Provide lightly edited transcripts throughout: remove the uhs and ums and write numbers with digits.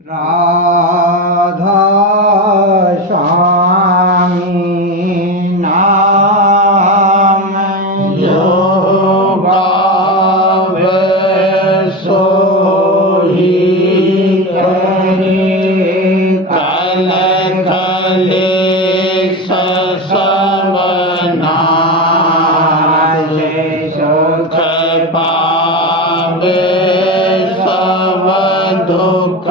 राधा स्वामी नाम जो गावे सोही करे कल कले ससमनाले सुख पावे सब दुख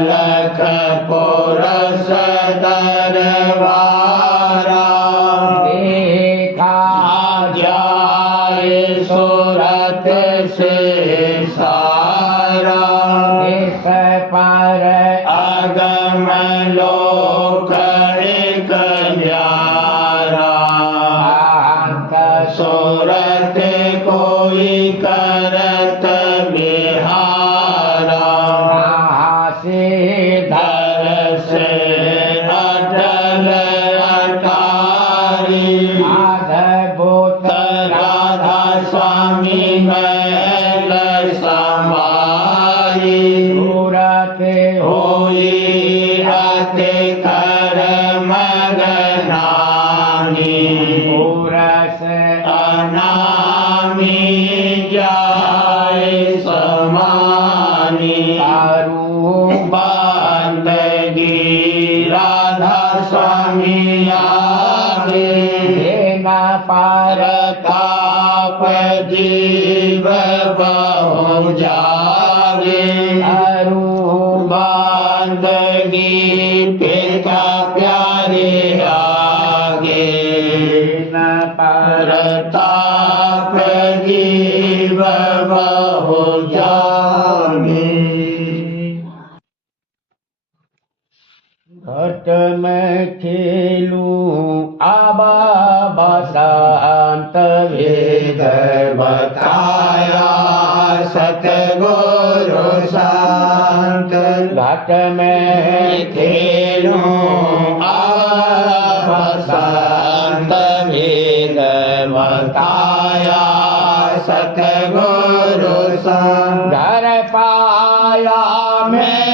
अलग सारा इस पर अगम लोक एक न्यारा अंत सूरत कोई करत बिहारा सीधर से अटल अटारी अद्भुत राधा स्वामी मैल समाई सूरत होई अति कर मगनानी पूरस अनामी जाय समानी बंदगी राधा स्वामी आगे परताप जीव बहु जागे बंदगी पिता प्यारे आगे परताप जीव बहु जागे घट में खेलूं आबा बसंत वेद बताया सतगुरु संत घट में खेलूं बसंत वेद बताया सतगुरु संत घर पाया में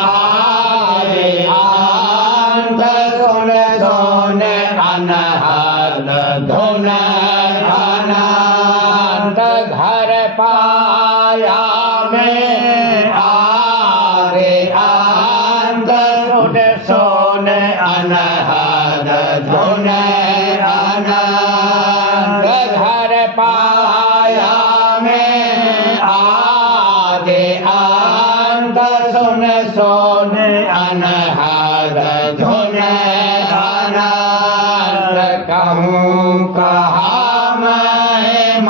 आए अंत सुन सुन अनहद धुन अनंत घर पाया में आरे अंत सुन सुन अनहद धुन अनंत घर पाया में आदे अंत सुन सुन अनहद धुन अनंत कहूँ कहा मैं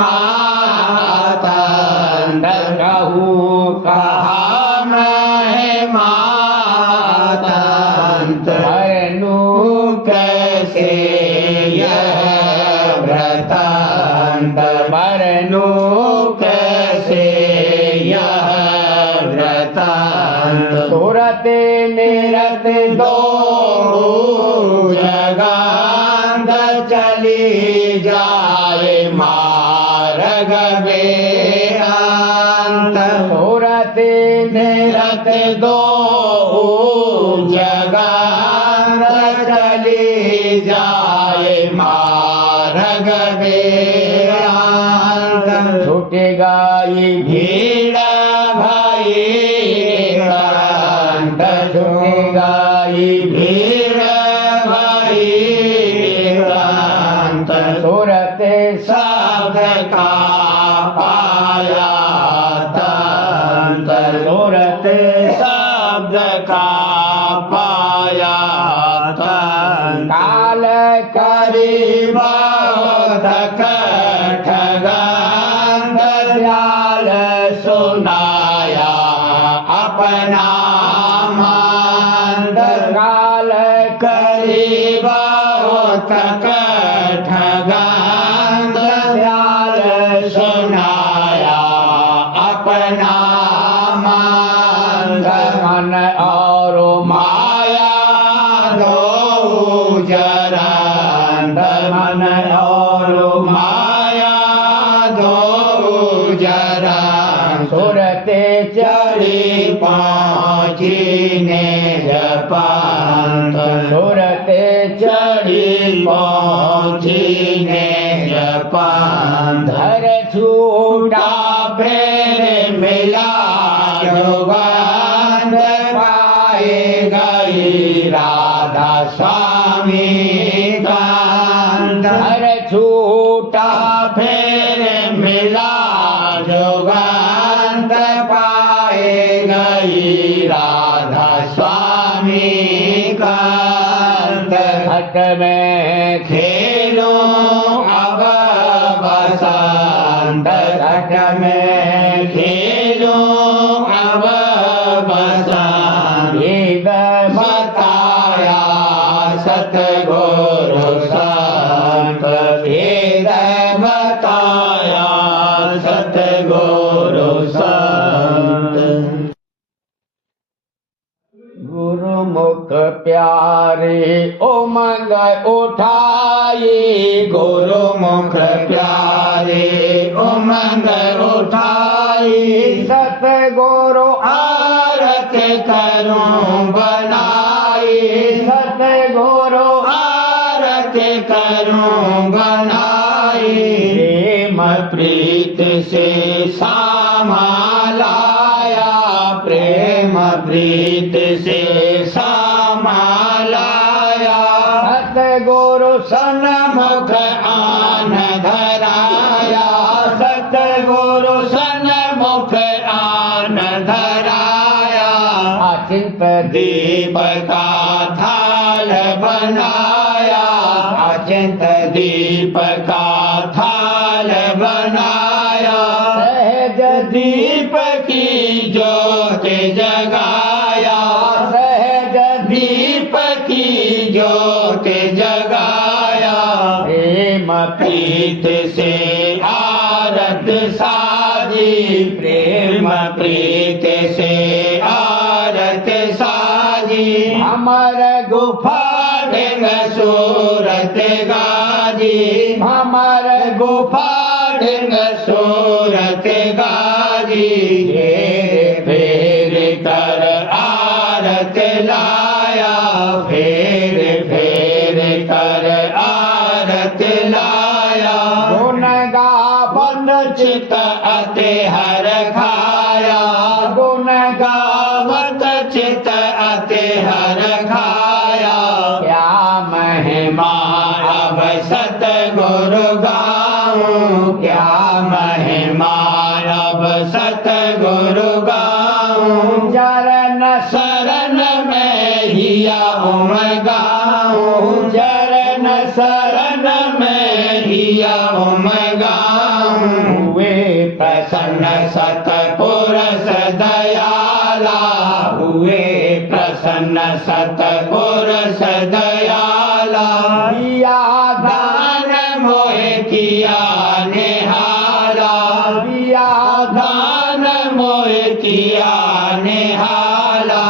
मातंड कहूँ कहा मैं मातंत मरनु कैसे यह व्रतांत मरनु कैसे यह व्रतांत सूरत निरत दो जगांत चली जाए मार्ग बेअंत सूरत निरत दो जगांत चली जाए मार्ग बेअंत छूट गई भीड़ भाई अंत छूट गई भीड़ भाई अंत सूरत शब्द का पाया तंत सूरत शब्द का पाया तंत काल करीब ठगंत दयाल सुनाया अपना मंद काल करीब तक ठगंत दयाल सुनाया अपना मंद मन और माया दो जरंद मन और माया दो जरंद सूरत चढ़ी पहुँची ने जपंत सूरत चढ़ी पहुँची ने जपंत धर छूटा फिर मिला युगंध पाए गई राधा स्वामी कांत धर छूटा फिर मिला युगंध पाए गई राधा स्वामी कांत घट में खेलो अब बसंत घट में खेल प्यारे उमंग उठाई गुरुमुख प्यारे उमंग उठाई सतगुरु आरत करूं बनाई सतगुरु आरत करूं बनाई प्रेम प्रीत से सामा लाया प्रेम प्रीत से सामा लाया सतगुरु सन्मुख आन धराया सतगुरु सन्मुख आन धराया अचिंत दीप का थाल बनाया अचिंत दीप का थाल बनाया सहज दीप की ज्योत जगाया सहज दीप की ज्योत जगाया प्रेम प्रीत से आरत साजी प्रेम प्रीत से आरत साजी हमर गुफा ढंग सूरत गाजी हमर गुफा ढंग सूरत गाजी फेर फेर कर आरत लाया फेर फेर कर आरत लाया गुण गावन चित अति हर खाया गुण गावत चित अति हर खाया क्या महिमा अब सतगुरु गाऊं क्या महिमा अब सतगुरु गाऊं चरण शरण में हिया गाऊं चरण शरण में हिया गाऊं हुए प्रसन्न सतपुरुष दयाला हुए प्रसन्न सतपुरुष दयाला दिया दान मोहे किया निहाला दिया दान मोहे किया निहाला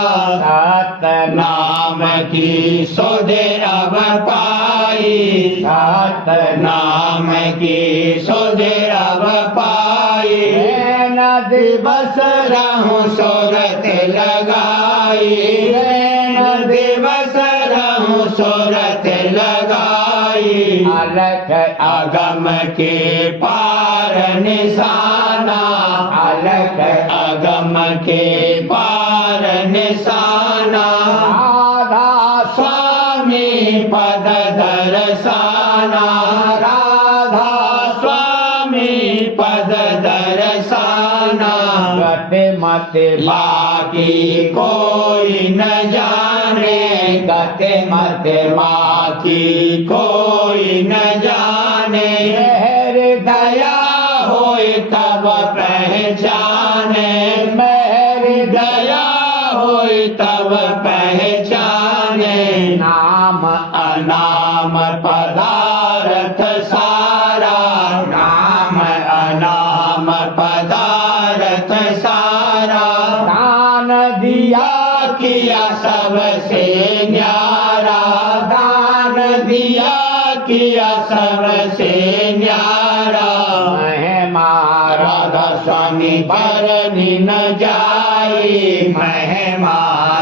सत नाम की सोदे अब पाई सत नाम की सोदे अब पाई नैन दिवस रहूं सोरत लगाई नैन दिवस रहूं सोरत लगाई अलख अगम के पार निशाना अलख अगम के पार निशाना राधा स्वामी पद दर्शाना राधा स्वामी पद दर्शाना गति मत बाकी कोई न जाने गते मत बाकी कोई न जाने दया होए तब पहचाने मेरी दया होए तब पहचाने नाम अनाम पदार्थ सारा नाम अनाम पदार्थ सारा दान दिया किया सबसे न्यारा दान दिया किया सबसे न्यारा महिमा राधा स्वामी बरनी न जाई महिमा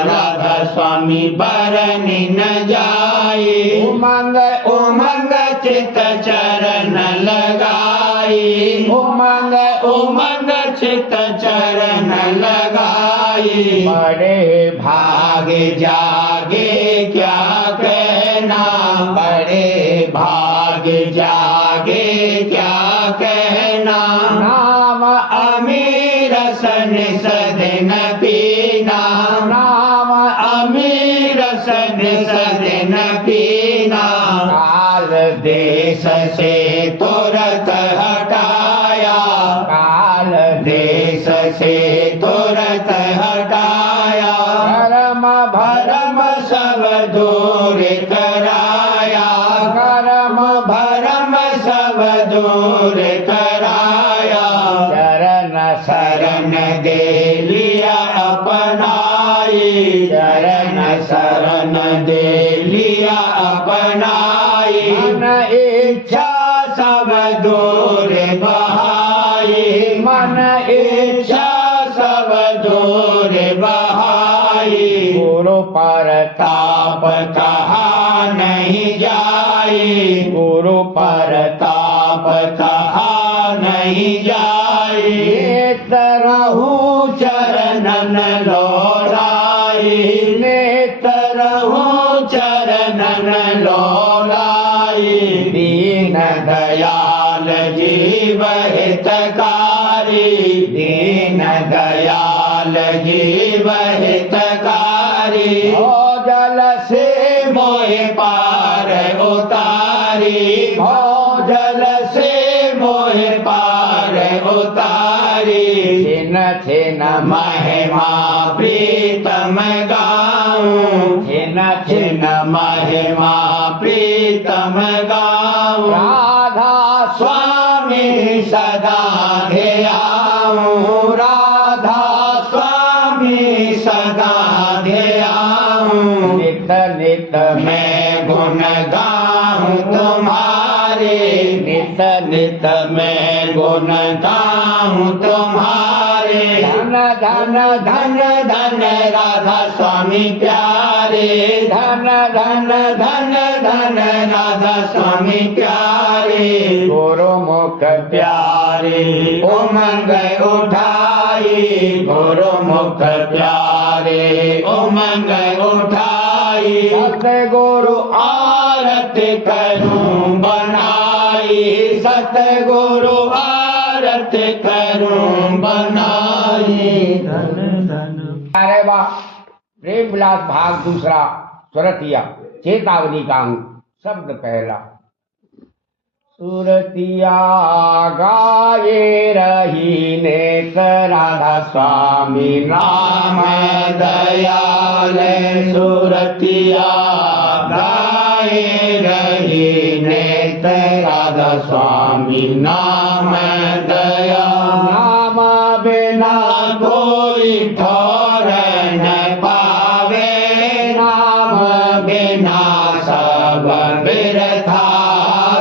राधा स्वामी बरनी न जाई उमंग उमंग चित चरण लगाई उमंग उमंग चित चरण लगाई बड़े भाग जागे क्या कहना बड़े भाग जागे क्या कहना नाम अमीर सन सदन पीना नाम अमीर सन सदन पीना काल देश से तुरत हटाया काल देश से तुरत हटाया कर्म भरम सब दूर कराया कर्म भरम सब दूर कराया चरण शरण दे लिया अपनाया आई, चरण शरण दे लिया अपनाई, मन इच्छा इच्छा सब दूर बहाई, मन इच्छा सब दूर बहाई, गुरु पर ताप कहा नहीं जाई, गुरु पर ताप कहा नहीं जाई, तरहु चरणन लोलाई, नेतरहु चरणन लोलाई, दीन दयाल जीव हितकारी, दीन दयाल जीव हितकारी, हो जल से मोहे पार उतारी, हो जल से मोहे पार उतारी, छिन छिन महिमा प्रीतम गाऊं, छिन छिन महिमा प्रीतम गाऊं, राधा स्वामी सदा ध्याऊं, राधा स्वामी सदा ध्याऊं, नित नित मैं गुण गाऊं तुम्हारे, नित नित मैं गुण गाऊं तुम्हारे, धन धन धन धन राधा स्वामी प्यारे, धन धन धन धन राधा स्वामी प्यारे, गुरु मुख प्यारे उमंग उठाई, गुरु मुख प्यारे उमंग उठाई, सतगुरु आरत करूं बनाई, सतगुरु आरत करूं बनाई। अरे वाह, प्रेम विलास भाग दूसरा, सुरतिया चेतावनी का अंग, शब्द पहला। सुरतिया गाये रही नेत राधा स्वामी नाम दयाल सुरतिया गाए रही नेत राधा स्वामी नाम दया, नाम बिना कोई ठोर न पावे, नाम बिना सब बिरथा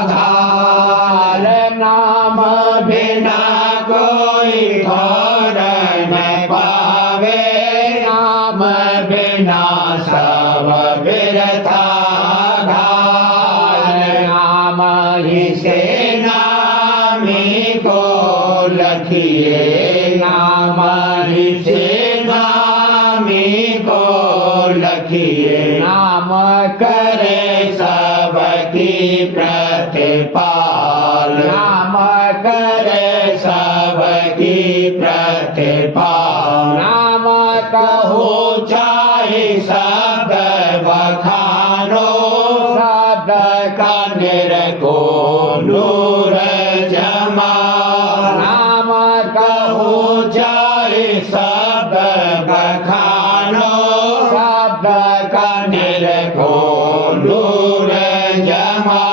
घाल, नाम बिना कोई ठोर न पावे, नाम बिना सब बिरथा घाल, नाम ही से नामी को लखिए, नाम ही से नामी को लखिए, नाम करे सबकी प्रतिपाल, नाम करे सबकी प्रतिपाल, नाम कहो चाहे शब्द बखानो, शब्द का निरको नूर जमा, नाम कहो चाहे शब्द बखानो, शब्द का निरको नूर जमा,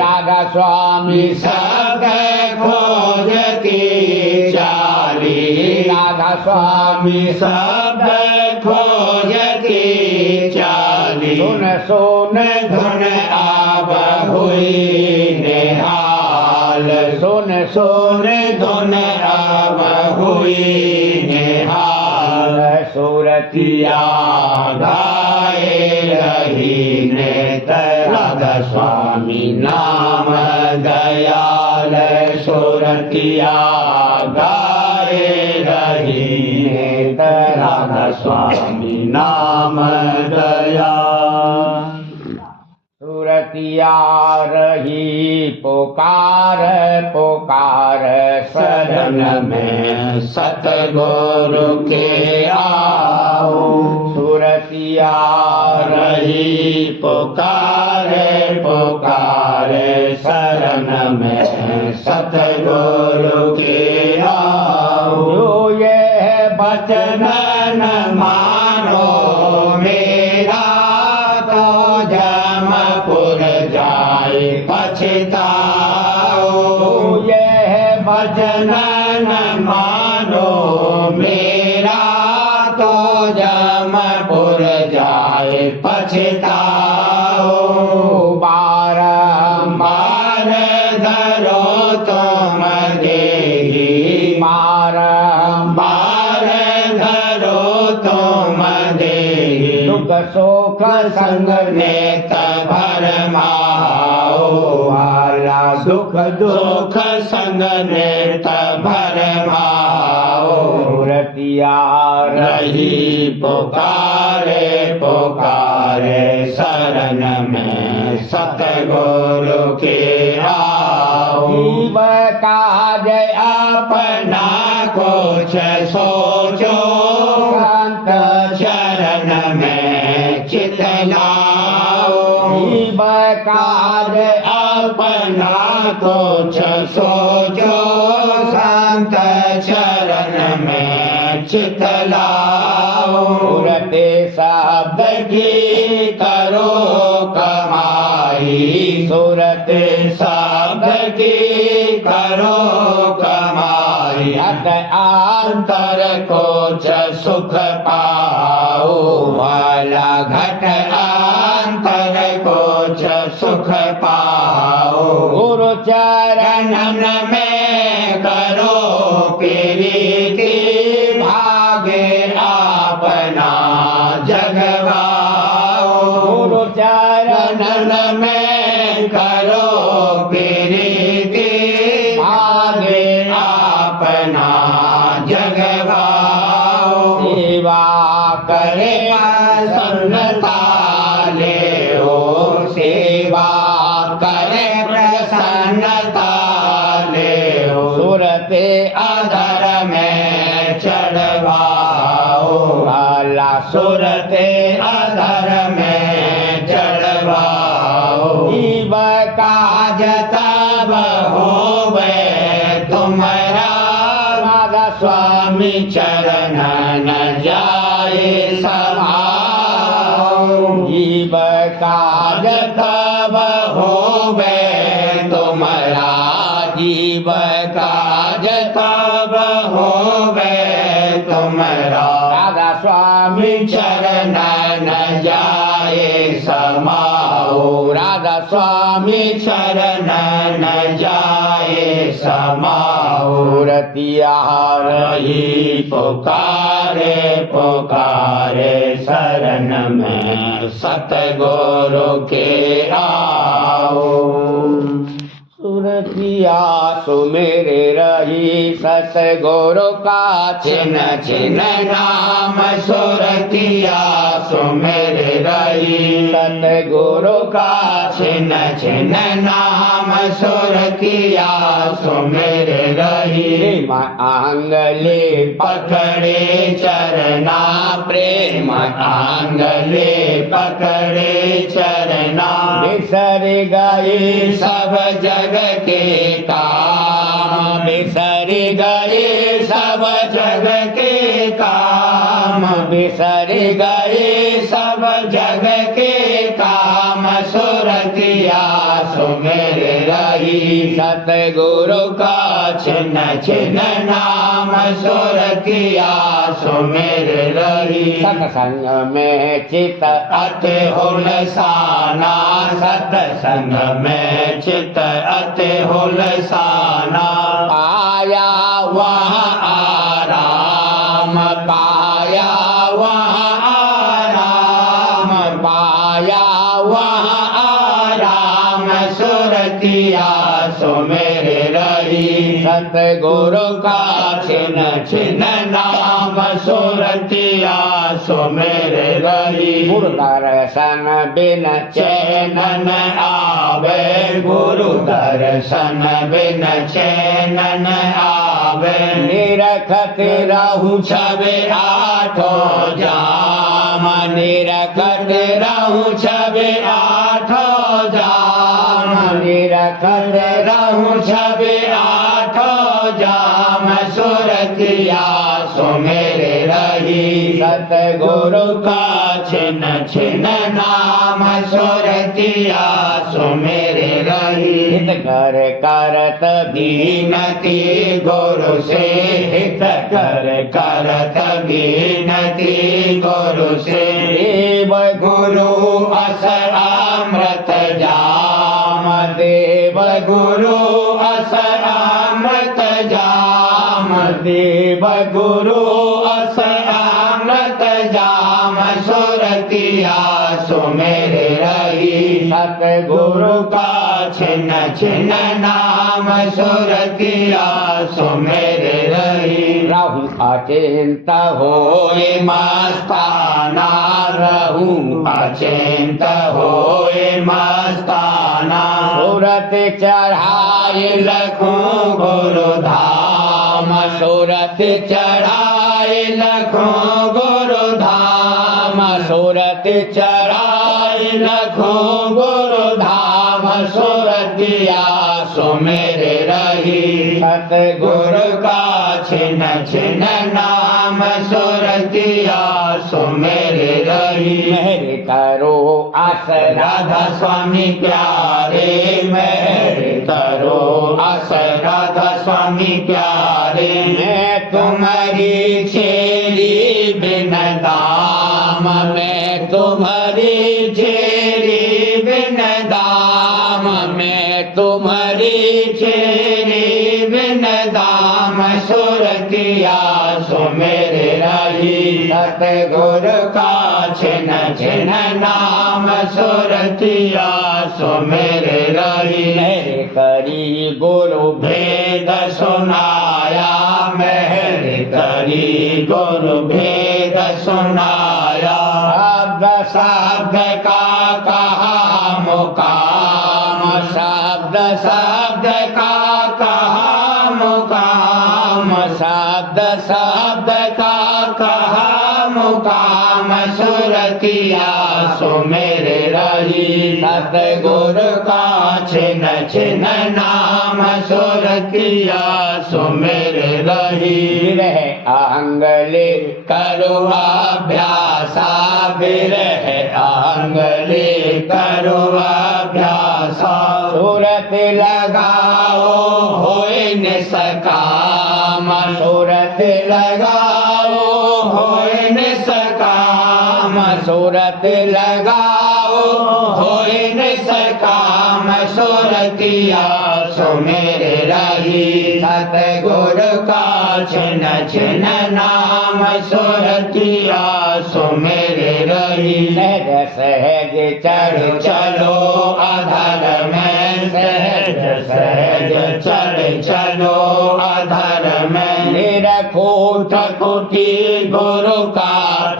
राधा स्वामी शब्द खोजती चाली, राधा स्वामी शब्द खोजती चाली, सुन सुन धुन आब हुई निहाल, सुन सुन धुन आब हुई निहाल, सुरतिया गाए रही नेत राधा स्वामी नाम दयाल, सुरतिया गाए रही नेत राधा स्वामी नाम दयाल, सुरतिया रही पुकार पुकार शरण में सतगुरु के आओ, सुरतिया रही पुकार पुकार शरण में सतगुरु के आओ, जो ये वचन न मानो मेरा तो जमपुर जाए पछताओ, ये वचन न मानो मेरा तो पछताओ। बारंबार धरो तुम देहि, बारंबार धरो तुम देहि। दुख सुख संग नेत भरमाओ, वाला दुख दुख संग नेत भरमाओ। रतिया रही पुकारे पुकारे शरण में सतगुरु के आओ। जीव काज अपना कुछ सोचो, संत चरण में चित लाओ। जीव काज अपना कुछ सोचो, संत चरण में चित लाओ। सूरते शब्द की करो कमाई, सूरते शब्द की करो कमाई। अत आंत अंतर कुछ सुख पाओ, वाला घट अंतर कुछ सुख पाओ। गुरु चरण चरण में करो प्रीति, भागे अपना जगवाओ। गुरु चरण चरण में करो प्रीति, भागे अपना जगवाओ। सेवा करे प्रसन्नता ले ओ, सेवा करे प्रसन्नता ले ओ। सूरते अधर में चढ़वाओ, वाला सुरते अधर में चढ़वाओ। जीव काज तब होवे तुम्हारा, राधा स्वामी चरण न जाए समाओ। जीव काज तब होवे तुम्हारा, जीव काज तब होवे तुम्हारा। राधा स्वामी चरण न जाए समाओ, राधा स्वामी चरण न जाए समाओ। रतिया रही पुकारे पुकारे शरण में सतगुरु के आओ। सुरतिया सुमेरे रही सतगुरु का छिन्न छिन्न नाम सुरतिया सुमेरे रही, सतगुरु का छिन्न छिन्न नाम सुरतिया सुमेरे रही। आंगले पकड़े चरना प्रेम आंगले पकड़े चरना, बिसर गए सब जग के काम, बिसर गए सब जग के काम, बिसर गए सब जग के काम। सुरतिया सुमेरे रही, सतगुरु का छिन्न छिन्न नाम सुरतिया सुमेरे रही। सत्संग में चित अति हुलसाना, सत्संग में चित अति हुलसाना, पाया वहाँ आराम, पाया वहाँ आराम, पाया वहाँ आराम। सुरतिया सुमेरे रही, सतगुरु का छिन्न छिन्न नाम सुरतिया सुमेरे रही। गुरु दर्शन बिन चैन न आवे, गुरु दर्शन बिन चैन न आवे। निरखत रहूं छबे आठों जाम, निरखत रहूं छबे आठों जाम, निरखत रहूं छबे आठों जाम। सुरतिया सुमेरे रही, सतगुरु का छिन्न छिन्न नाम सुरतिया सुमेरे रही। हित कर करत बीनती गुरु से, हित कर करत बीनती गुरु से। देव गुरु अस अमृत जाम देव गुरु अस अमृत जाम देव गुरु अस अमृत जाम सुरतिया सुमेर रही सतगुरु का छिन छिन नाम सुरतिया सुमेर रही रहूं अचिंत होए मस्ताना रहूं अचिंत होए मस्ताना सूरत चढ़ाए लखों गुरु धाम सूरत चढ़ाए लखों गुरु धाम सूरत चढ़ाए लखों गुरु धाम सुरतिया सुमेर रही सतगुरु गुरु का छिन छिन नाम सुरतिया सुमेर रही मेहर करो आसरा राधा स्वामी प्यारे मेहर करो अस राधा स्वामी प्यारे मैं तुम्हारी छेरी बिन दाम मैं तुम्हारी छेरी बिन दाम मैं तुम्हारी छेरी बिन दाम सुरतिया सुमेर रही सतगुरु का छिन छिन नाम सुरतिया सुमेर रही मेहर करी गुरु भेद सुनाया मेहर करी गुरु भेद सुनाया शब्द शब्द का कहा मुकाम शब्द शब्द का कहा मुकाम शब्द शब्द का कहा मुकाम सुरतिया सुमेर रही सतगुरु का छिन छिन नाम सुरतिया सुमेर रही रह आंगले करो अभ्यासा विरह आंगले करो अभ्यासा सूरत लगाओ होए निसकाम सूरत लगाओ होए निसकाम सूरत लगाओ होए निसकाम सुरतिया सुमेर रही सतगुरु का छिन छिन नाम सुरतिया सुमेर रही सहज सहज चढ़ चलो अधर में सहज सहज चल चलो अधर में निरखो त्रकुटी गुरु का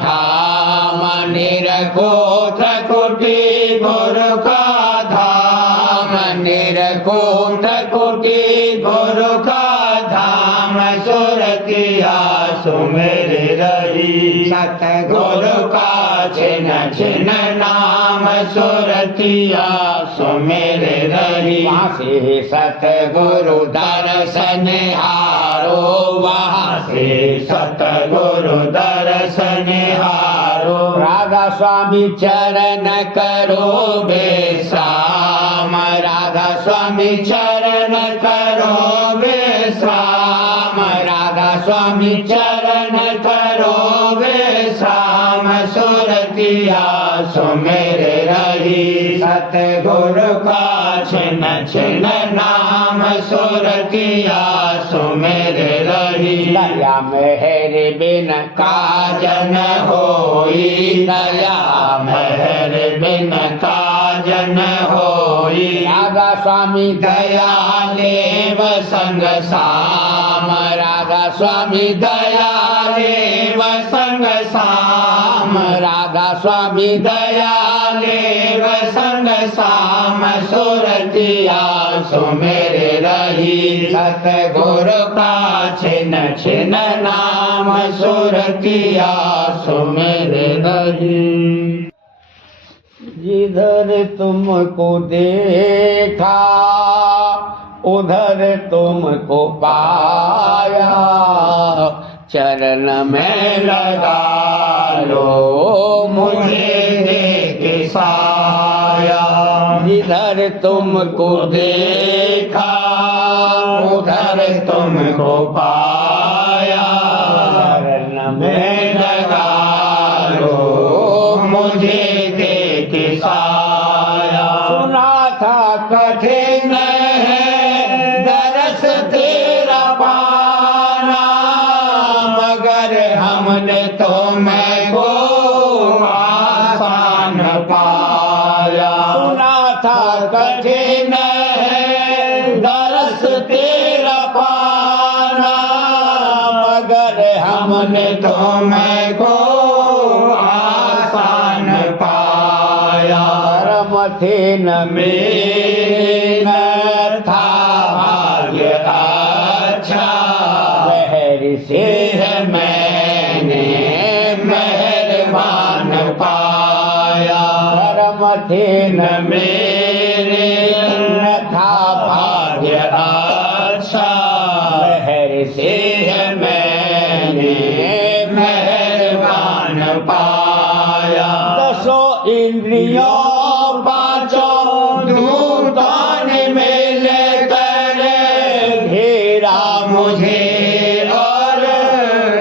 धाम निरखो त्रकुटी गुरु का धाम निरखो त्रकुटी गुरु का धाम सुरतिया सुमेर रही सतगुरु का छिन छिन नाम सुरतिया सुमेर रही वहाँ से सतगुरु दर्शन हारो वहाँ से सतगुरु दर्शन हारो राधा स्वामी चरण करो विश्राम राधा स्वामी चरण करो विश्राम राधा स्वामी चरण करो विश्राम सुरतिया सुमेर रही सतगुरु का छिन छिन नाम सुरतिया सुमेर रही दया मेहर बिन काजन होई दया मेहर बिन काजन होई राधा स्वामी दया लेव संग साम राधा स्वामी दया लेव संग साम राधा स्वामी दया लेव संग साम सुरतिया सुमेर रही सतगुरु का छिन छिन नाम सुरतिया सुमेर रही जिधर तुमको देखा उधर तुमको पाया चरण में लगा लो मुझे देख साया जिधर तुमको देखा उधर तुमको पाया चरण में मैं लगा लो मुझे देख साया। सुना था कठिन है दरस तेरा पाना, मगर हमने तो मैं को आसान पाया। सुना था कठिन है दरस तेरा पाना, मगर हमने तो मैं को आसान पाया। कर्म थे न मेरे न था भाग्य अच्छा, महर से है मैंने मेहरबान पाया। कर्म थे न मेरे न था भाग्य अच्छा, महर से है मैंने मेहरबान पाया। दसों इंद्रियों पांचों दूतों ने मिल कर घेरा मुझे और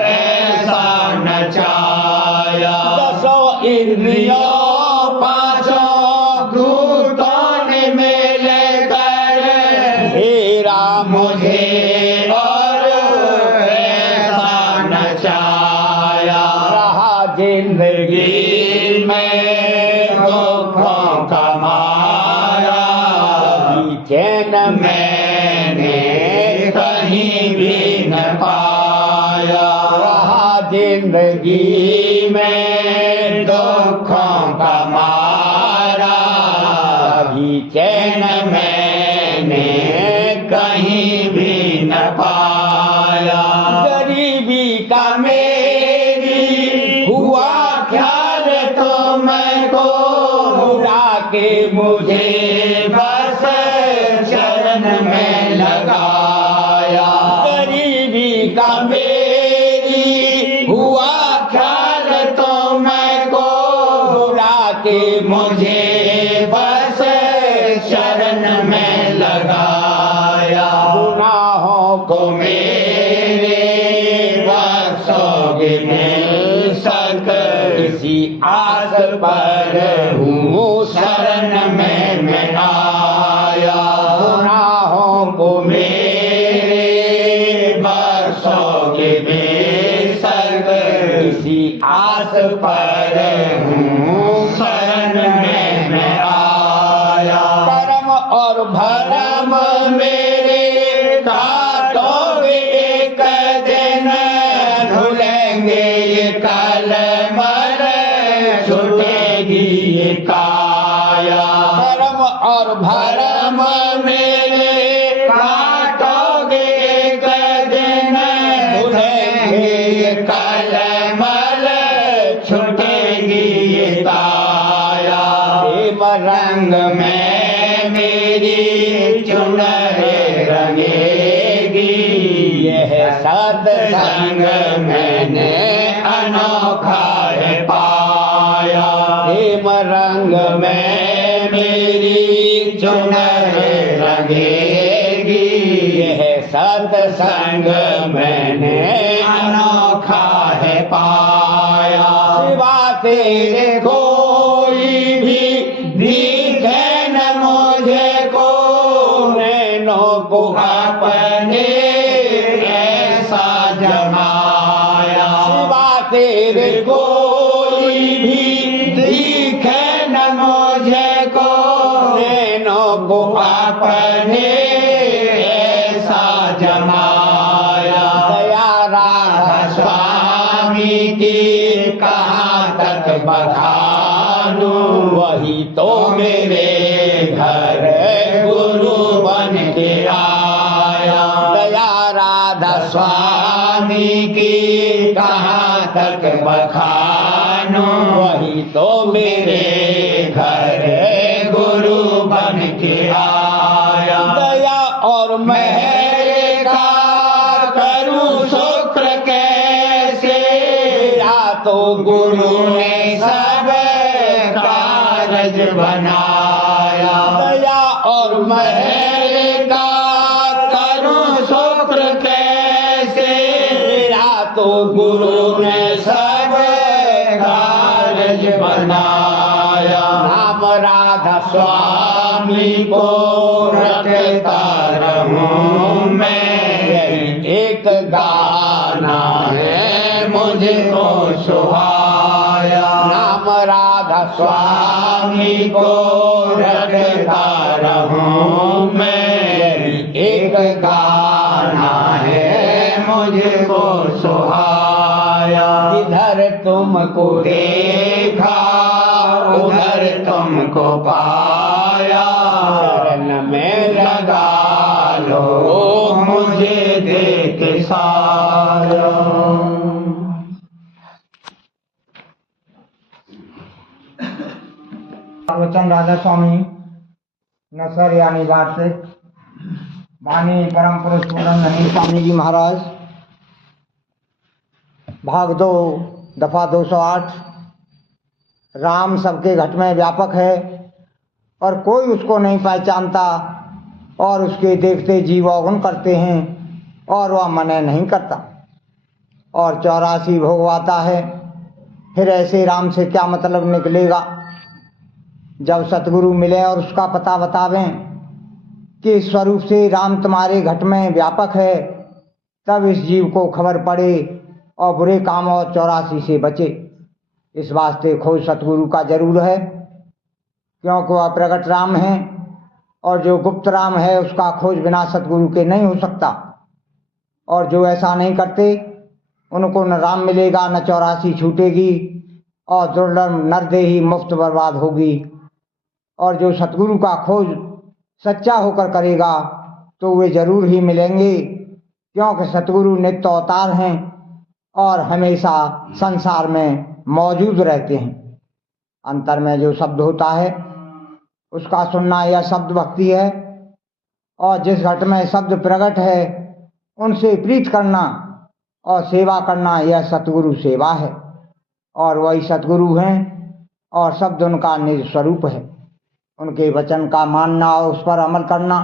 ऐसा नचाया। दसों इंद्रियों पांचों दूतों ने मिल कर घेरा मुझे और ऐसा नचाया। रहा जिंदगी जिंदगी में दुखों का मारा, चैन में मैंने कहीं भी न पाया। रहा जिंदगी में दुखों का मारा, अभी चैन मैंने कहीं भी न पाया। गरीबी का मेरी हुआ ख्याल तो मैं को उड़ा के मुझे बस चरण में लगाया। गरीबी का मेरी हुआ ख्याल तो मैं को उड़ा के मुझे बस शरण में लगाया। गुनाहों को को मेरे बख्शोगे मिल सक, किसी आस पर हूँ शरण में मैं आया। गुनाहों को मेरे बख्शोगे मिल सक, किसी आस पर हूँ शरण में मैं आया। कर्म और भरम भरम मेरे काटोगे एक दिन, धुलेंगे ये कलमर, छूटेगी ये काया। कर्म और भरम भरम मेरे काटोगे एक दिन, धुलेंगे ये कलमर, छूटेगी ये काया। प्रेम रंग रंग में मेरी चुनरे रंगेगी, यह सत्संग मैंने अनोखा है पाया। प्रेम रंग में मेरी चुनरे रंगेगी, यह सत्संग मैंने अनोखा है पाया। सिवा तेरे कोई भी दिखे न मुझे को, नैनों को अपने ऐसा जमाया। सिवा तेरे कोई भी दिखे न मुझे को, नैनों को अपने ऐसा जमाया। दया राधा स्वामी की कहाँ तक बखानू, वही तो मेरे घर गुरु बन के आया। दया राधा स्वामी की कहाँ तक बखानू, वही तो मेरे घर गुरु बन के आया। दया और महर का करूं शुक्र कैसे, मेरा तो गुरु ने सब कारज बनाया। दया और महर का करूं शुक्र कैसे, मेरा तो गुरु ने सब कारज बनाया। बनाया। नाम राधा स्वामी को रटता रहूं मैं, एक गाना है मुझको सुहाया। नाम राधा स्वामी को रटता रहूं मैं, एक गाना है मुझको सुहाया। इधर तुमको देखा उधर तुमको पाया, शरण में लगा लो मुझे देख साया। वचन राधा स्वामी नसर यानी बात से वाणी परम पुरुष पूरन स्वामी जी महाराज, भाग 2 दफा 208। राम सबके घट में व्यापक है और कोई उसको नहीं पहचानता, और उसके देखते जीव अवगुण करते हैं और वह मने नहीं करता, और 84 भोगवाता है। फिर ऐसे राम से क्या मतलब निकलेगा? जब सतगुरु मिले और उसका पता बतावें कि इस स्वरूप से राम तुम्हारे घट में व्यापक है, तब इस जीव को खबर पड़े और बुरे काम और 84 से बचे। इस वास्ते खोज सतगुरु का जरूर है, क्योंकि वह प्रगट राम है, और जो गुप्त राम है उसका खोज बिना सतगुरु के नहीं हो सकता। और जो ऐसा नहीं करते उनको न राम मिलेगा न 84 छूटेगी, और दुर्लभ नरदेही मुफ्त बर्बाद होगी। और जो सतगुरु का खोज सच्चा होकर करेगा तो वे जरूर ही मिलेंगे, क्योंकि सतगुरु नित्य अवतार हैं और हमेशा संसार में मौजूद रहते हैं। अंतर में जो शब्द होता है उसका सुनना यह शब्द भक्ति है, और जिस घट में शब्द प्रकट है उनसे प्रीत करना और सेवा करना यह सतगुरु सेवा है। और वही सतगुरु हैं और शब्द उनका निज स्वरूप है। उनके वचन का मानना और उस पर अमल करना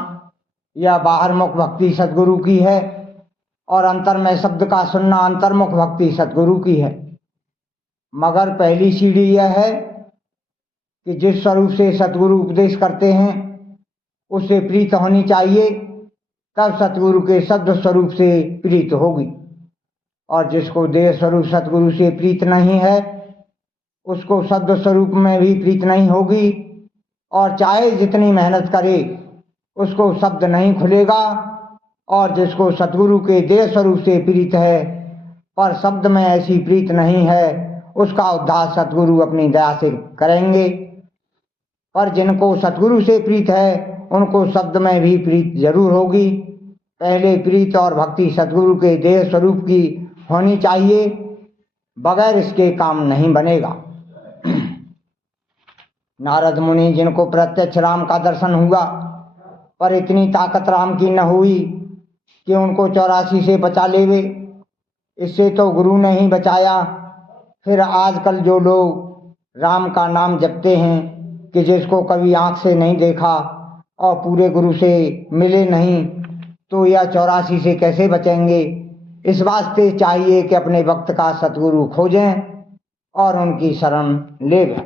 यह बाहरमुख भक्ति सतगुरु की है, और अंतर में शब्द का सुनना अंतर्मुख भक्ति सतगुरु की है। मगर पहली सीढ़ी यह है कि जिस स्वरूप से सतगुरु उपदेश करते हैं उससे प्रीत होनी चाहिए, तब सतगुरु के शब्द स्वरूप से प्रीत होगी। और जिसको देह स्वरूप सतगुरु से प्रीत नहीं है उसको शब्द स्वरूप में भी प्रीत नहीं होगी, और चाहे जितनी मेहनत करे उसको शब्द नहीं खुलेगा। और जिसको सतगुरु के देह स्वरूप से प्रीत है पर शब्द में ऐसी प्रीत नहीं है, उसका उद्धार सतगुरु अपनी दया से करेंगे। पर जिनको सतगुरु से प्रीत है उनको शब्द में भी प्रीत जरूर होगी। पहले प्रीत और भक्ति सतगुरु के देह स्वरूप की होनी चाहिए, बगैर इसके काम नहीं बनेगा। नारद मुनि जिनको प्रत्यक्ष राम का दर्शन हुआ, पर इतनी ताकत राम की न हुई कि उनको 84 से बचा लेवे, इससे तो गुरु ने ही बचाया। फिर आजकल जो लोग राम का नाम जपते हैं कि जिसको कभी आंख से नहीं देखा और पूरे गुरु से मिले नहीं, तो यह 84 से कैसे बचेंगे? इस वास्ते चाहिए कि अपने वक्त का सतगुरु खोजें और उनकी शरण लेवें।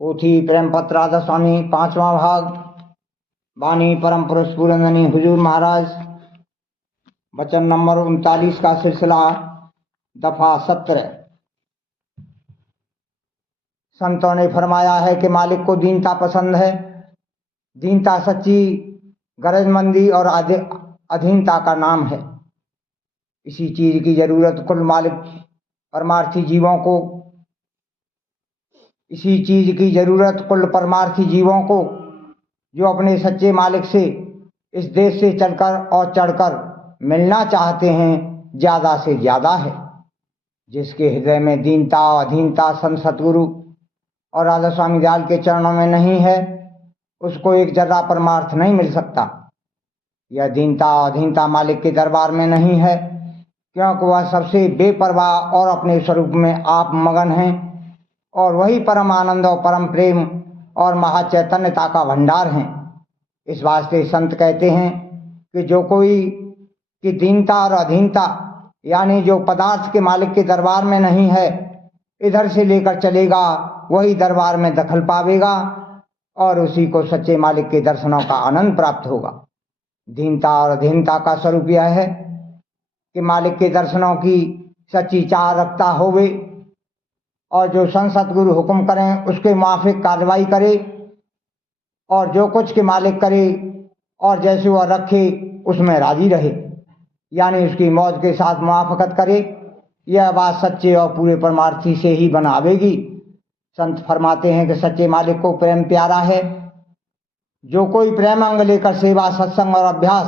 पोथी प्रेम पत्र राधा स्वामी 5वां भाग, वाणी परम पुरुष पूरंदनी हुजूर महाराज, वचन नंबर 39 का सिलसिला दफा 17। संतों ने फरमाया है कि मालिक को दीनता पसंद है। दीनता सच्ची गरजमंदी और अधीनता का नाम है। इसी चीज की जरूरत कुल मालिक परमार्थी जीवों को इसी चीज की जरूरत कुल परमार्थी जीवों को जो अपने सच्चे मालिक से इस देश से चलकर और चढ़कर मिलना चाहते हैं ज्यादा से ज्यादा है। जिसके हृदय में दीनता और अधीनता संत सतगुरु और राधा स्वामी दयाल के चरणों में नहीं है, उसको एक जर्रा परमार्थ नहीं मिल सकता। यह दीनता और अधीनता मालिक के दरबार में नहीं है, क्योंकि वह सबसे बेपरवाह और अपने स्वरूप में आप मगन हैं, और वही परम आनंद और परम प्रेम और महाचैतन्यता का भंडार हैं। इस वास्ते संत कहते हैं कि जो कोई की दीनता और अधीनता यानी जो पदार्थ के मालिक के दरबार में नहीं है, इधर से लेकर चलेगा वही दरबार में दखल पावेगा और उसी को सच्चे मालिक के दर्शनों का आनंद प्राप्त होगा। दीनता और अधीनता का स्वरूप यह है कि मालिक के दर्शनों की सच्ची चाह रखता होवे और जो संत सतगुरु हुक्म करें उसके मुआफिक कार्रवाई करे और जो कुछ के मालिक करे और जैसे वह रखे उसमें राजी रहे, यानी उसकी मौज के साथ मुआफकत करे। यह बात सच्चे और पूरे परमार्थी से ही बनावेगी। संत फरमाते हैं कि सच्चे मालिक को प्रेम प्यारा है। जो कोई प्रेम अंग लेकर सेवा सत्संग और अभ्यास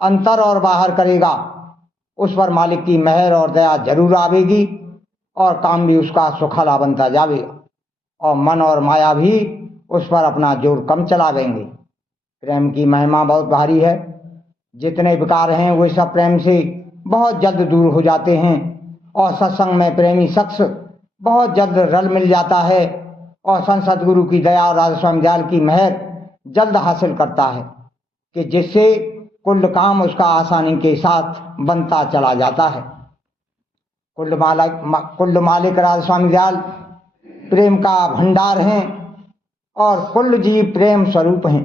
अंतर और बाहर करेगा उस पर मालिक की मेहर और दया जरूर आवेगी और काम भी उसका सुखला बनता जावेगा और मन और माया भी उस पर अपना जोर कम चलावेंगे। प्रेम की महिमा बहुत भारी है। जितने विकार हैं वे सब प्रेम से बहुत जल्द दूर हो जाते हैं और सत्संग में प्रेमी शख्स बहुत जल्द रल मिल जाता है और संत सतगुरु की दया और राधा स्वामी दयाल की मेहर जल्द हासिल करता है कि जिससे कुल काम उसका आसानी के साथ बनता चला जाता है। कुल मालिक राधा स्वामी दयाल प्रेम का भंडार हैं और कुल जीव प्रेम स्वरूप हैं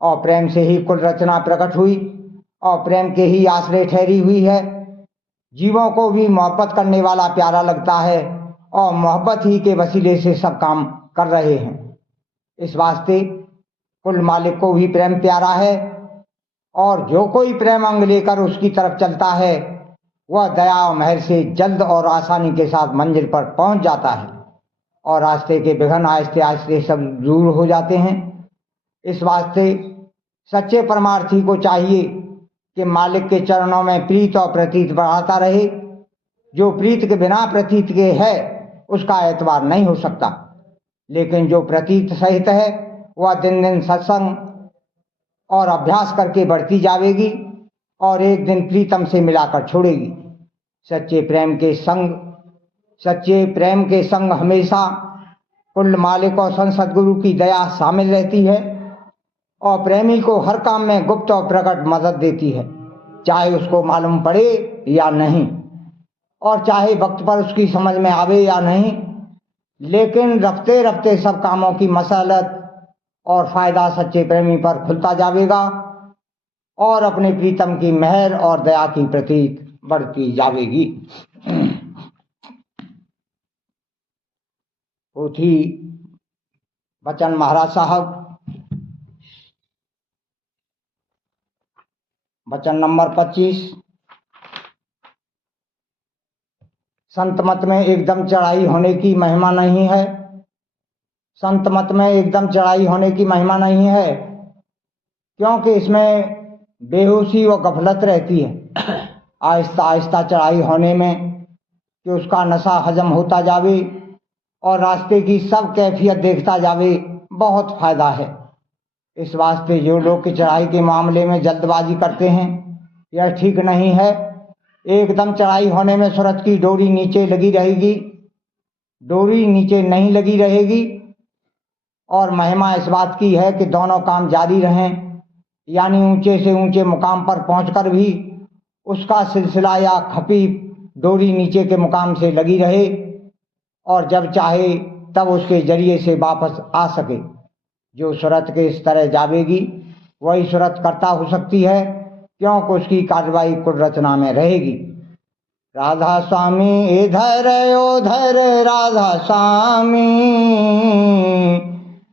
और प्रेम से ही कुल रचना प्रकट हुई और प्रेम के ही आश्रय ठहरी हुई है। जीवों को भी मोहब्बत करने वाला प्यारा लगता है और मोहब्बत ही के वसीले से सब काम कर रहे हैं। इस वास्ते कुल मालिक को भी प्रेम प्यारा है और जो कोई प्रेम अंग लेकर उसकी तरफ चलता है वह दया और मेहर से जल्द और आसानी के साथ मंजिल पर पहुंच जाता है और रास्ते के विघ्न आहिस्ते आहिस्ते सब दूर हो जाते हैं। इस वास्ते सच्चे परमार्थी को चाहिए कि मालिक के चरणों में प्रीत और प्रतीत बढ़ाता रहे। जो प्रीत के बिना प्रतीत के है उसका एतबार नहीं हो सकता, लेकिन जो प्रतीत सहित है वह दिन दिन सत्संग और अभ्यास करके बढ़ती जाएगी और एक दिन प्रीतम से मिलाकर छोड़ेगी। सच्चे प्रेम के संग हमेशा कुल मालिक और संत सद्गुरु की दया शामिल रहती है और प्रेमी को हर काम में गुप्त और प्रकट मदद देती है, चाहे उसको मालूम पड़े या नहीं और चाहे वक्त पर उसकी समझ में आवे या नहीं, लेकिन रफ्ते रफ्ते सब कामों की मसलत और फायदा सच्चे प्रेमी पर खुलता जाएगा और अपने प्रीतम की मेहर और दया की प्रतीत बढ़ती जाएगी। पोथी बचन महाराज साहब, वचन नंबर 25। संत मत में एकदम चढ़ाई होने की महिमा नहीं है। संत मत में एकदम चढ़ाई होने की महिमा नहीं है क्योंकि इसमें बेहोशी व गफलत रहती है। आहिस्ता आहिस्ता चढ़ाई होने में कि उसका नशा हजम होता जावे और रास्ते की सब कैफियत देखता जावे, बहुत फायदा है। इस वास्ते जो लोग की चढ़ाई के मामले में जल्दबाजी करते हैं यह ठीक नहीं है। एकदम चढ़ाई होने में सूरत की डोरी नीचे लगी रहेगी, डोरी नीचे नहीं लगी रहेगी और महिमा इस बात की है कि दोनों काम जारी रहें, यानी ऊंचे से ऊंचे मुकाम पर पहुंचकर भी उसका सिलसिला या खपी डोरी नीचे के मुकाम से लगी रहे और जब चाहे तब उसके जरिए से वापस आ सके। जो सूरत के इस तरह जावेगी वही सूरत करता हो सकती है क्योंकि उसकी कार्रवाई कुल रचना में रहेगी। राधा स्वामी इधर उधर राधा स्वामी,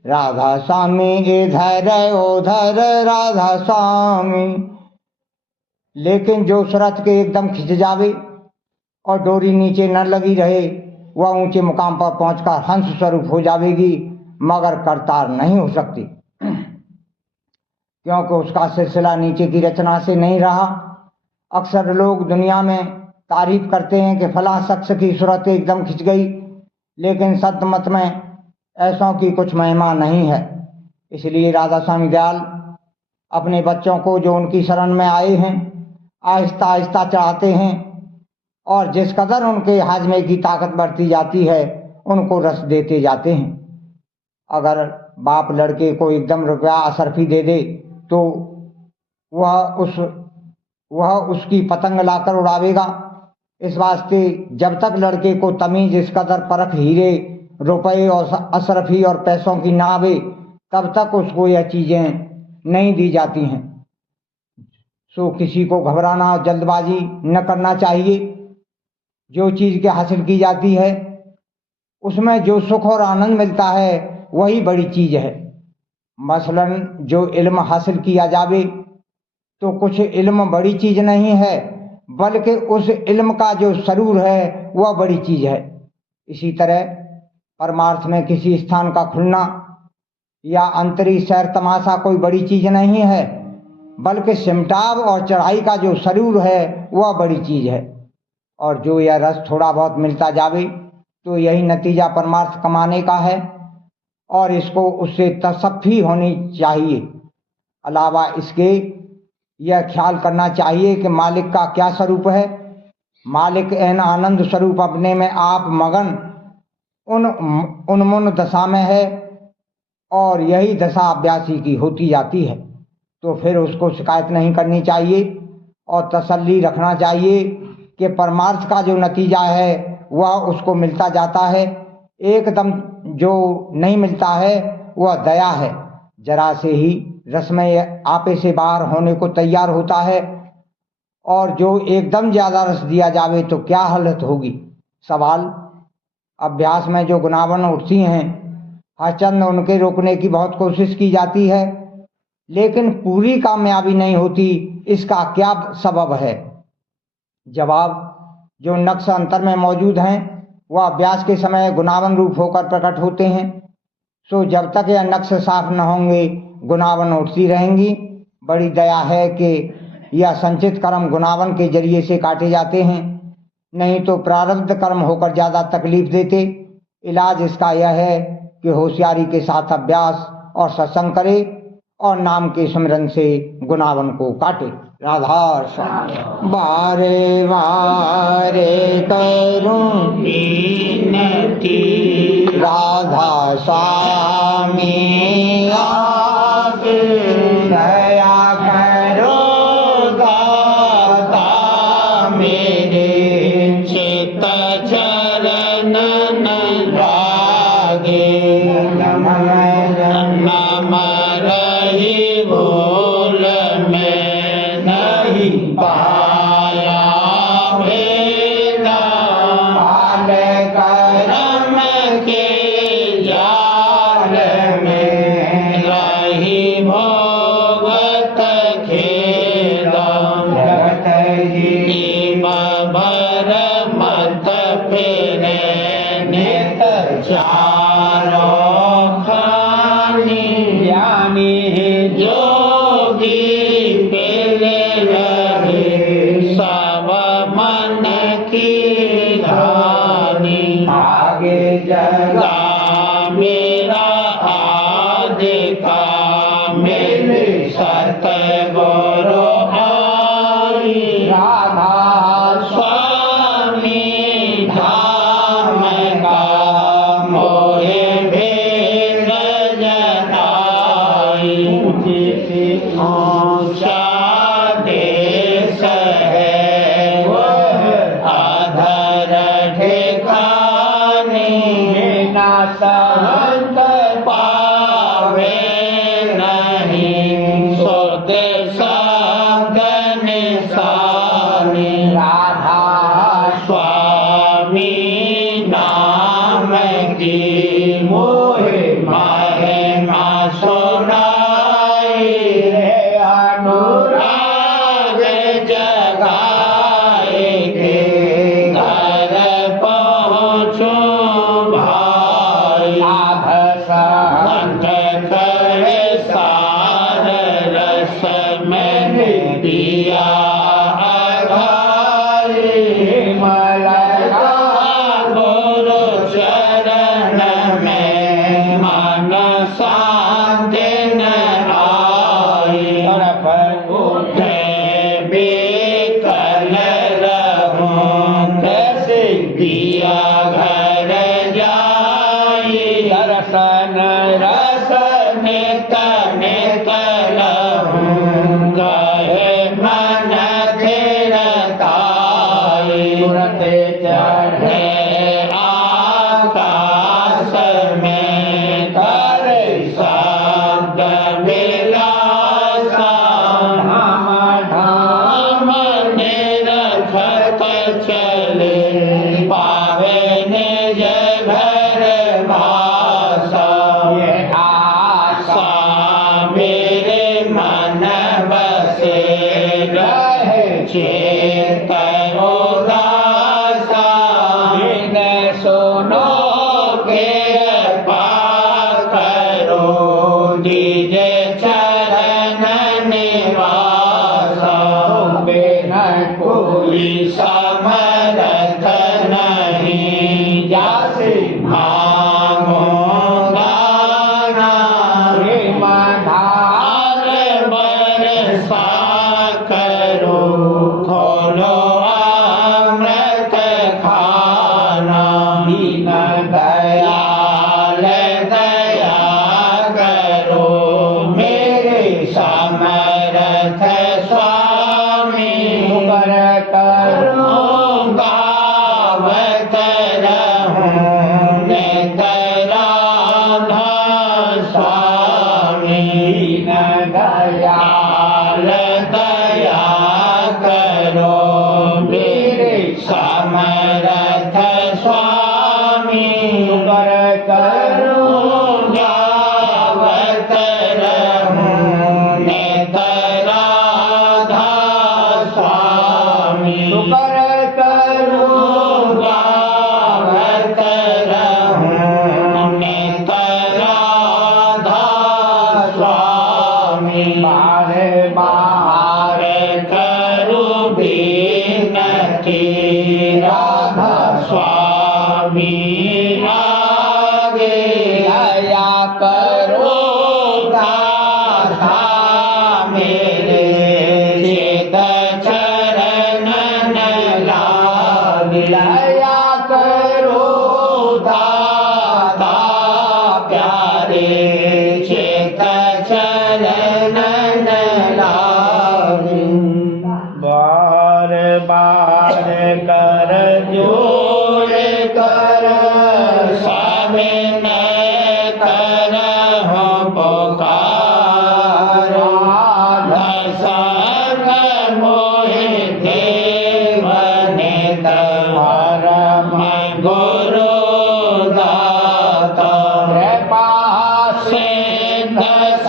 राधा स्वामी इधर उधर राधा स्वामी। लेकिन जो सूरत के एकदम खिंच जावे और डोरी नीचे न लगी रहे वह ऊंचे मुकाम पर पहुंचकर हंस स्वरूप हो जाएगी मगर करतार नहीं हो सकती क्योंकि उसका सिलसिला नीचे की रचना से नहीं रहा। अक्सर लोग दुनिया में तारीफ करते हैं कि फला शख्स की सूरत एकदम खिंच गई, लेकिन संत मत में ऐसों की कुछ महिमा नहीं है। इसलिए राधा स्वामी दयाल अपने बच्चों को जो उनकी शरण में आए हैं आहिस्ता आहिस्ता चढ़ाते हैं और जिस कदर उनके हाजमे की ताकत बढ़ती जाती है उनको रस देते जाते हैं। अगर बाप लड़के को एकदम रुपया असरफी दे दे तो वह उसकी पतंग लाकर उड़ावेगा, इस वास्ते जब तक लड़के को तमीज इस कदर परख हीरे रुपए और अशरफी और पैसों की ना आवे, तब तक उसको यह चीजें नहीं दी जाती हैं। सो किसी को घबराना, जल्दबाजी न करना चाहिए। जो चीज के हासिल की जाती है उसमें जो सुख और आनंद मिलता है वही बड़ी चीज है। मसलन जो इल्म हासिल किया जावे तो कुछ इल्म बड़ी चीज नहीं है, बल्कि उस इल्म का जो सरूर है वह बड़ी चीज है। इसी तरह परमार्थ में किसी स्थान का खुलना या अंतरी सैर तमाशा कोई बड़ी चीज नहीं है, बल्कि सिमटाव और चढ़ाई का जो सरूर है वह बड़ी चीज है। और जो यह रस थोड़ा बहुत मिलता जावे तो यही नतीजा परमार्थ कमाने का है, और इसको उससे तसफ्फी होनी चाहिए। अलावा इसके यह ख्याल करना चाहिए कि मालिक का क्या स्वरूप है। मालिक एन आनंद स्वरूप अपने में आप मगन उन्मुन दशा में है, और यही दशा अभ्यासी की होती जाती है। तो फिर उसको शिकायत नहीं करनी चाहिए और तसल्ली रखना चाहिए कि परमार्थ का जो नतीजा है वह उसको मिलता जाता है। एकदम जो नहीं मिलता है वह दया है, जरा से ही रस में आपे से बाहर होने को तैयार होता है, और जो एकदम ज्यादा रस दिया जावे तो क्या हालत होगी। सवाल, अभ्यास में जो गुनावन उठती हैं, हरचंद उनके रोकने की बहुत कोशिश की जाती है, लेकिन पूरी कामयाबी नहीं होती। इसका क्या सबब है? जवाब, जो नक्श अंतर में मौजूद हैं वह अभ्यास के समय गुनावन रूप होकर प्रकट होते हैं। सो जब तक यह नक्श साफ न होंगे गुनावन उठती रहेंगी। बड़ी दया है कि यह संचित कर्म गुनावन के जरिए से काटे जाते हैं, नहीं तो प्रारब्ध कर्म होकर ज्यादा तकलीफ देते। इलाज इसका यह है कि होशियारी के साथ अभ्यास और सत्संग करे और नाम के स्मरण से गुनावन को काटे। राधा स्वामी। बारे बारे करूं विनती, राधा स्वामी आप दया करो दाता मेरे, चित चरण न लागे, नम रही भूल में नहीं पाया भेदा, पाल करम के जाल में रही भोगत खेदा, भर मत फेरे नित चारों खानी, ज्ञानी जोगी पेले लगे सब मन की धानी, आगे जगा मेरा आदि का मेरे सत गुरु आई, राधा स्वामी धाम का मोहे भेद जनाई, ऊंचा देश है वह अधर ठिकानी, बिना संत पावे नहीं सुध संग निशानी, राधा स्वामी नाम की मोहे महिमा सुनाई, अनुराग जगाए के घर पहुँचो भाई, कंठ करे सार रस में दिया आधारी, मलका गुरु चरण में मन शांति न आई, उठे बेकल रहूं कैसे दिया घर जाई, दर्शन रस नित नित लहूं गए मन थिरताई, चढ़े आकाश में करे शब्द विलासा धाम धाम निरखत चले पावे निज घर भाषा ये आशा मेरे मन बसे रहे चेत उदासा बिन सुनो के कृपा करो दीजे चरण निवासा बिन कोई समर्थ नहीं जासे मांगो दाना प्रेम धार बरसा करो खोलो अमृत खाना दीन दयाल दया करो मेरे समर्थ स्वामी बर करो गावत रहूं नित राधा स्वामी दीन दयाल दया करो मेरे समर्थ स्वामी बर करो गावत रहूं नित राधा स्वामी बर करो गावत रहूं नित राधा स्वामी बारे बारे करो बिनती राधा स्वामी आगे दया करो दाता मेरे चेत चरण लागे दया करो दाता प्यारे चेत चरण लागे बार बार कर जोड़ कर स्वामी मैं कर पुकार संग मोहि देव नित परम गुरु दाता कृपा सिद्ध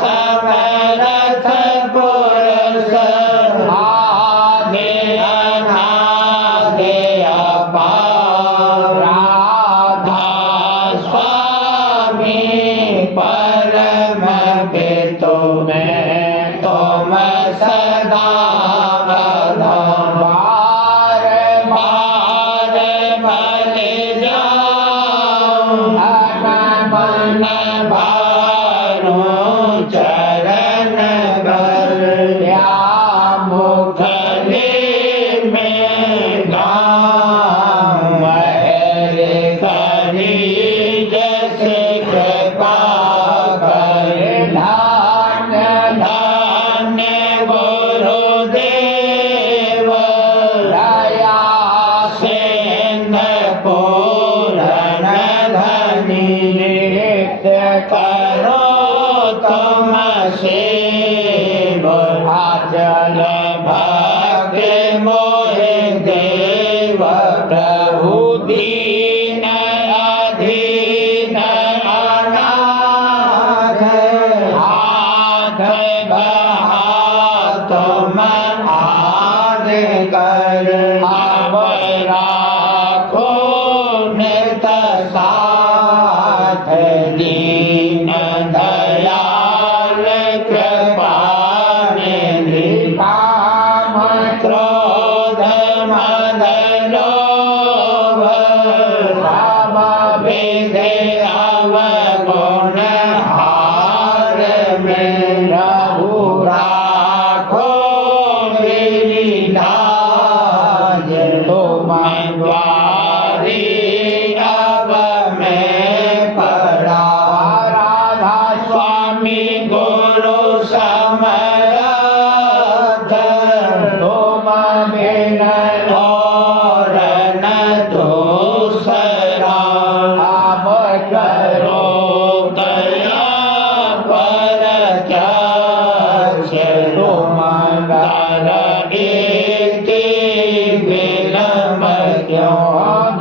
समर्थ पुरुष आदि अनादि अपार राधा स्वामी परम पितु में तुम सदा बार बार बल जाऊं मन भारो चरण बर या मुखले में गाऊं मेरे करी जैसे कृपा करे धान्य धान्य गुरुदेव दया सिंध पूर्ण धनी नित्य करो तुम सेव आचल भक्ति मोहि देव प्रभु दीन अधीन अनाथ हाथ बहा तुम आद कर अब राखो नित साथ दीन दयाल कृपा निधि काम क्रोध मद लोभ सब विधि अवगुण हार में प्रभु राखो मेरी लाज तुम द्वारी अब मैं पड़ा राधा स्वामी गुरु समर्थ तुम बिन और न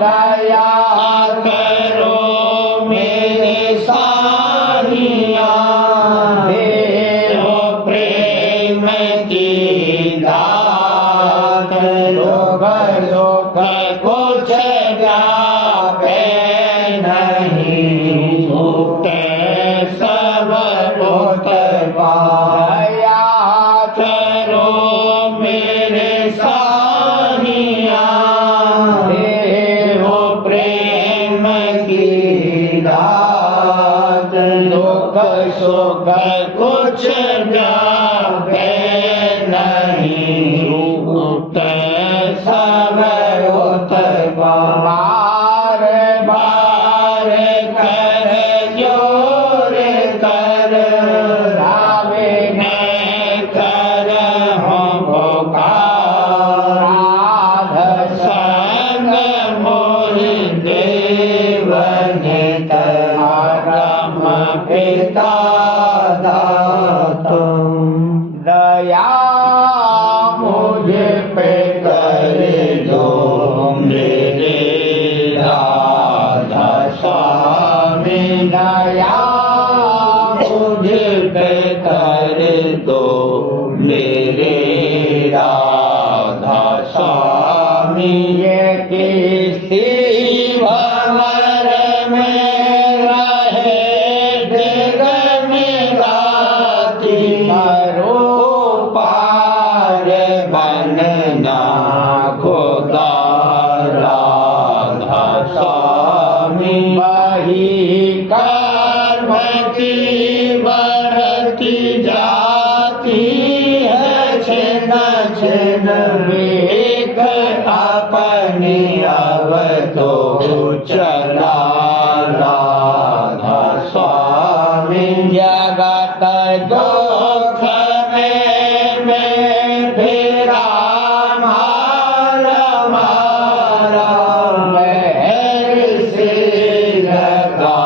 दया करो मेरे साहिया, देहो प्रेम की दात, लोग लोग कुछ जावे नहीं, छूटे सब उत दया करो मेरे साहिया, देहो प्रेम की दात, दुख सुख कुछ जावे नहीं, छूटे सब उत बार बार कर जोर कर, रावे में कर हम पुकार, राध संग मोर देव नित, परम पिता दातुम, दया मुझ पे कर दो मेरे राधा स्वामी, दया मुझ पे कर दो मेरे राधा स्वामी, ये किसी भंवर में रहे दिग में गाती, करो पार बनना खुदा राधा स्वामी, वही कर्म की बढ़ती जाती है छिन छिन, वेग अपनी अब तो चला राधा स्वामी, जगत दुख में फिरा मारा मारा, महर से लगा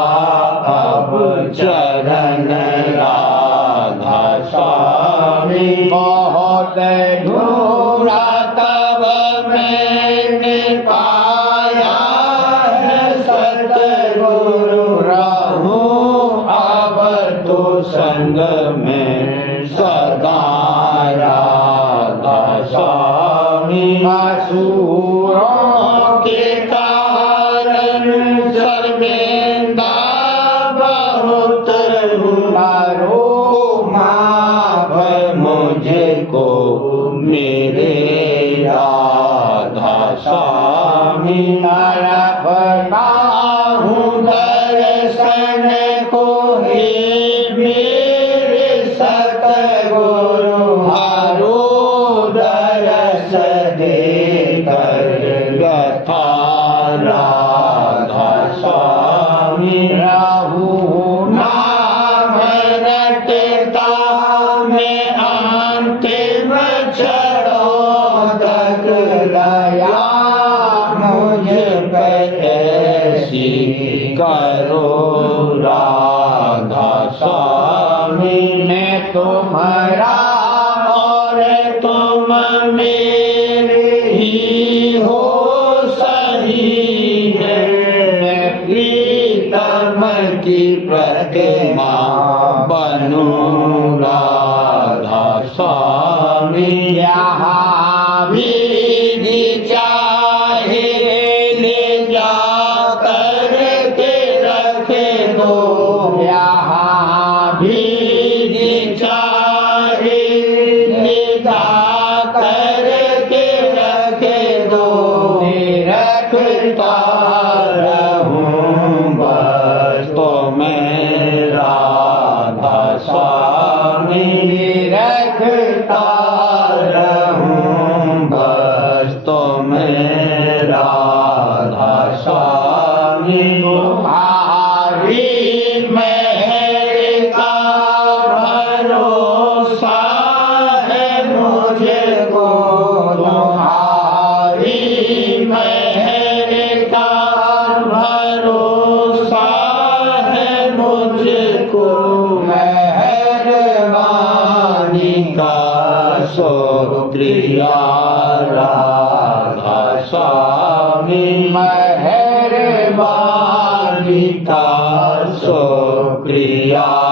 अब चरण राधा स्वामी, बहुत ढूंढा तब मैंने पाया है सतगुरु, रहूं अब तो संग में सदा राधा स्वामी, असुरों के कारण सर्वेंदा बहुत करो माफ मुझको मेरे राधा स्वामी, तड़पता हूँ दर्शन को ही मेरे सतगुरु, हारो दरस देकर व्यथा राधा स्वामी, रहूं नाम रटता मैं अंतिम क्षणों तक, दया मुझ पर ऐसी करो राधा स्वामी, मैं तुम्हारा और तुम मेरे ही हो सही है, मैं प्रीतम की प्रतिमा बनूं राधा स्वामी, यहाँ भी चाहे ले जा कर के रखे दो, यहाँ भी चाहे ले जा कर के रखे दो, रखता रहूं बस तो मैं राधा स्वामी, रखता रहूं बस तो मैं राधा स्वामी, तुम्हारी मेहर का भरोसा है मुझको, तुम्हारी मेहर का भरोसा है मुझको, मेहरबानी का शुक्रिया राधा स्वामी। स्वामी मेहरबानी का शुक्रिया।